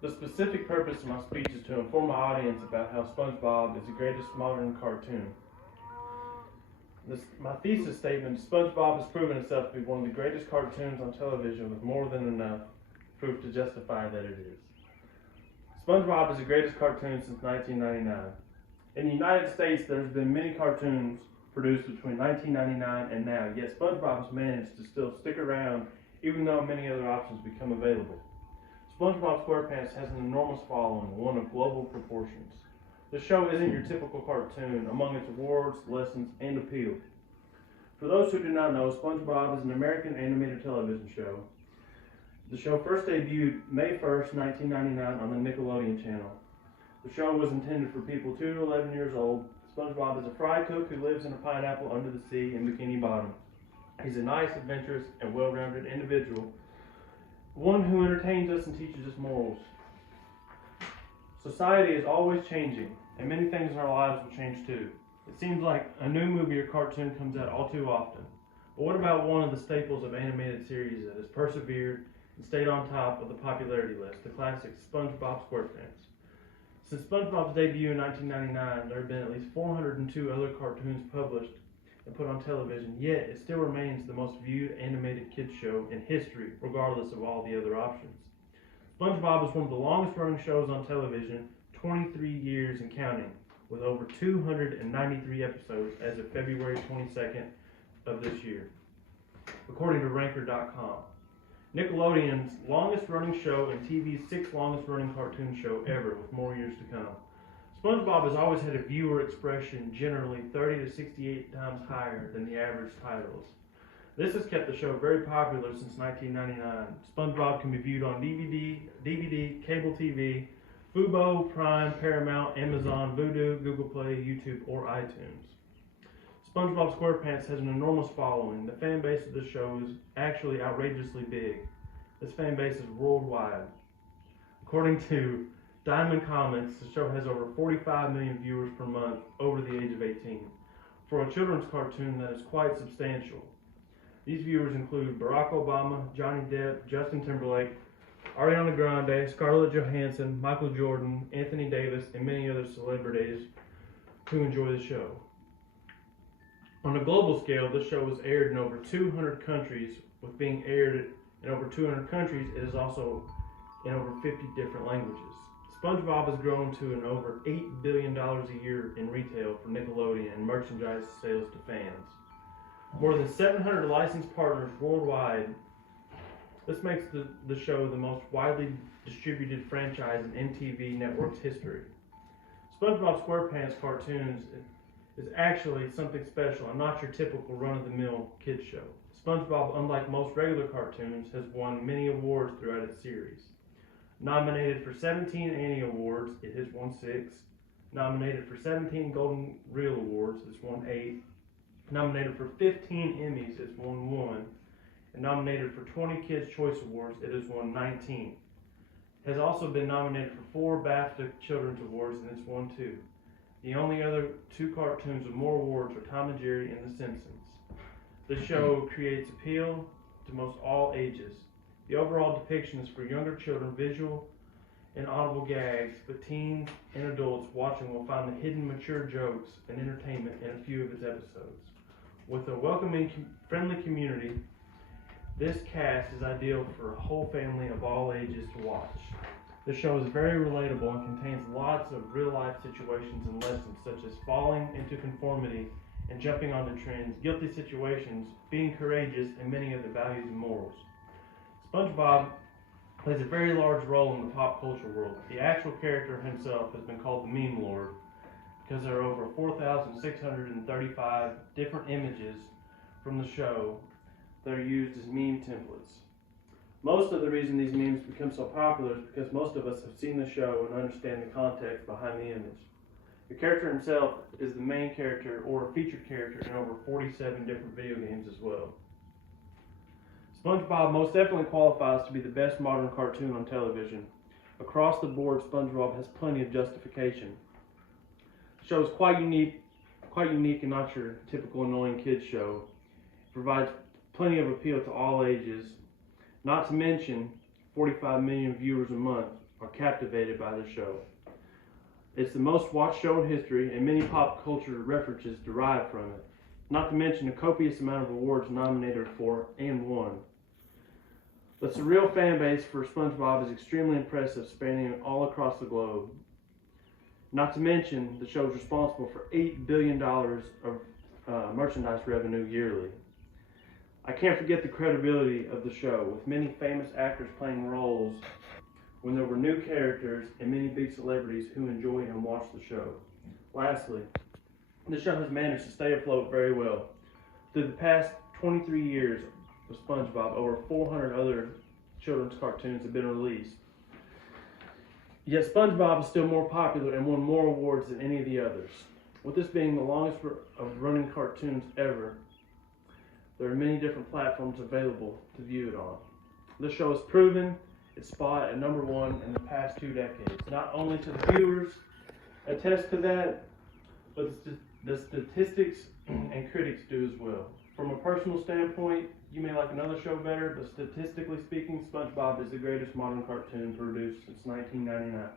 The specific purpose of my speech is to inform my audience about how SpongeBob is the greatest modern cartoon. My thesis statement, SpongeBob has proven itself to be one of the greatest cartoons on television with more than enough proof to justify that it is. SpongeBob is the greatest cartoon since 1999. In the United States, there's been many cartoons produced between 1999 and now, yet SpongeBob has managed to still stick around even though many other options become available. SpongeBob SquarePants has an enormous following, one of global proportions. The show isn't your typical cartoon among its awards, lessons, and appeal. For those who do not know, SpongeBob is an American animated television show. The show first debuted May 1st, 1999 on the Nickelodeon channel. The show was intended for people 2 to 11 years old. SpongeBob is a fry cook who lives in a pineapple under the sea in Bikini Bottom. He's a nice, adventurous, and well-rounded individual, one who entertains us and teaches us morals. Society is always changing, and many things in our lives will change too. It seems like a new movie or cartoon comes out all too often. But what about one of the staples of animated series that has persevered and stayed on top of the popularity list, the classic SpongeBob SquarePants? Since SpongeBob's debut in 1999, there have been at least 402 other cartoons published and put on television, yet it still remains the most viewed animated kids show in history, regardless of all the other options. SpongeBob is one of the longest running shows on television, 23 years and counting, with over 293 episodes as of February 22nd of this year, according to Ranker.com. Nickelodeon's longest running show and TV's 6th longest running cartoon show ever, with more years to come. SpongeBob has always had a viewer expression generally 30 to 68 times higher than the average titles. This has kept the show very popular since 1999. SpongeBob can be viewed on DVD, cable TV, Fubo, Prime, Paramount, Amazon, Vudu, Google Play, YouTube, or iTunes. SpongeBob SquarePants has an enormous following. The fan base of the show is actually outrageously big. This fan base is worldwide. According to Diamond Comics, the show has over 45 million viewers per month over the age of 18. For a children's cartoon, that is quite substantial. These viewers include Barack Obama, Johnny Depp, Justin Timberlake, Ariana Grande, Scarlett Johansson, Michael Jordan, Anthony Davis, and many other celebrities who enjoy the show. On a global scale, this show is aired in over 200 countries. With being aired in over 200 countries, it is also in over 50 different languages. SpongeBob has grown to an over $8 billion a year in retail for Nickelodeon and merchandise sales to fans. More than 700 licensed partners worldwide. This makes the show the most widely distributed franchise in MTV Network's history. SpongeBob SquarePants cartoons is actually something special and not your typical run-of-the-mill kids show. SpongeBob, unlike most regular cartoons, has won many awards throughout its series. Nominated for 17 Annie Awards, it has won 6. Nominated for 17 Golden Reel Awards, it's won 8. Nominated for 15 Emmys, it's won 1. And nominated for 20 Kids' Choice Awards, it has won 19. Has also been nominated for 4 BAFTA Children's Awards, and it's won 2. The only other 2 cartoons with more awards are Tom and Jerry and The Simpsons. The show creates appeal to most all ages. The overall depiction is for younger children, visual and audible gags, but teens and adults watching will find the hidden mature jokes and entertainment in a few of its episodes. With a welcoming, friendly community, this cast is ideal for a whole family of all ages to watch. The show is very relatable and contains lots of real-life situations and lessons, such as falling into conformity and jumping onto trends, guilty situations, being courageous, and many other values and morals. SpongeBob plays a very large role in the pop culture world. The actual character himself has been called the Meme Lord because there are over 4,635 different images from the show that are used as meme templates. Most of the reason these memes become so popular is because most of us have seen the show and understand the context behind the image. The character himself is the main character or a featured character in over 47 different video games as well. SpongeBob most definitely qualifies to be the best modern cartoon on television. Across the board, SpongeBob has plenty of justification. The show is quite unique and not your typical annoying kids show. It provides plenty of appeal to all ages, not to mention 45 million viewers a month. are captivated by the show. It's the most watched show in history, and many pop culture references derive from it. Not to mention a copious amount of awards nominated for and won. The surreal fan base for SpongeBob is extremely impressive, spanning all across the globe. Not to mention, the show is responsible for $8 billion of merchandise revenue yearly. I can't forget the credibility of the show, with many famous actors playing roles when there were new characters and many big celebrities who enjoy and watch the show. Lastly, the show has managed to stay afloat very well. Through the past 23 years of SpongeBob, over 400 other children's cartoons have been released. Yet SpongeBob is still more popular and won more awards than any of the others. With this being the longest of running cartoons ever, there are many different platforms available to view it on. This show has proven its spot at number one in the past 2 decades. Not only to the viewers attest to that, but the statistics and critics do as well. From a personal standpoint, you may like another show better, but statistically speaking, SpongeBob is the greatest modern cartoon produced since 1999.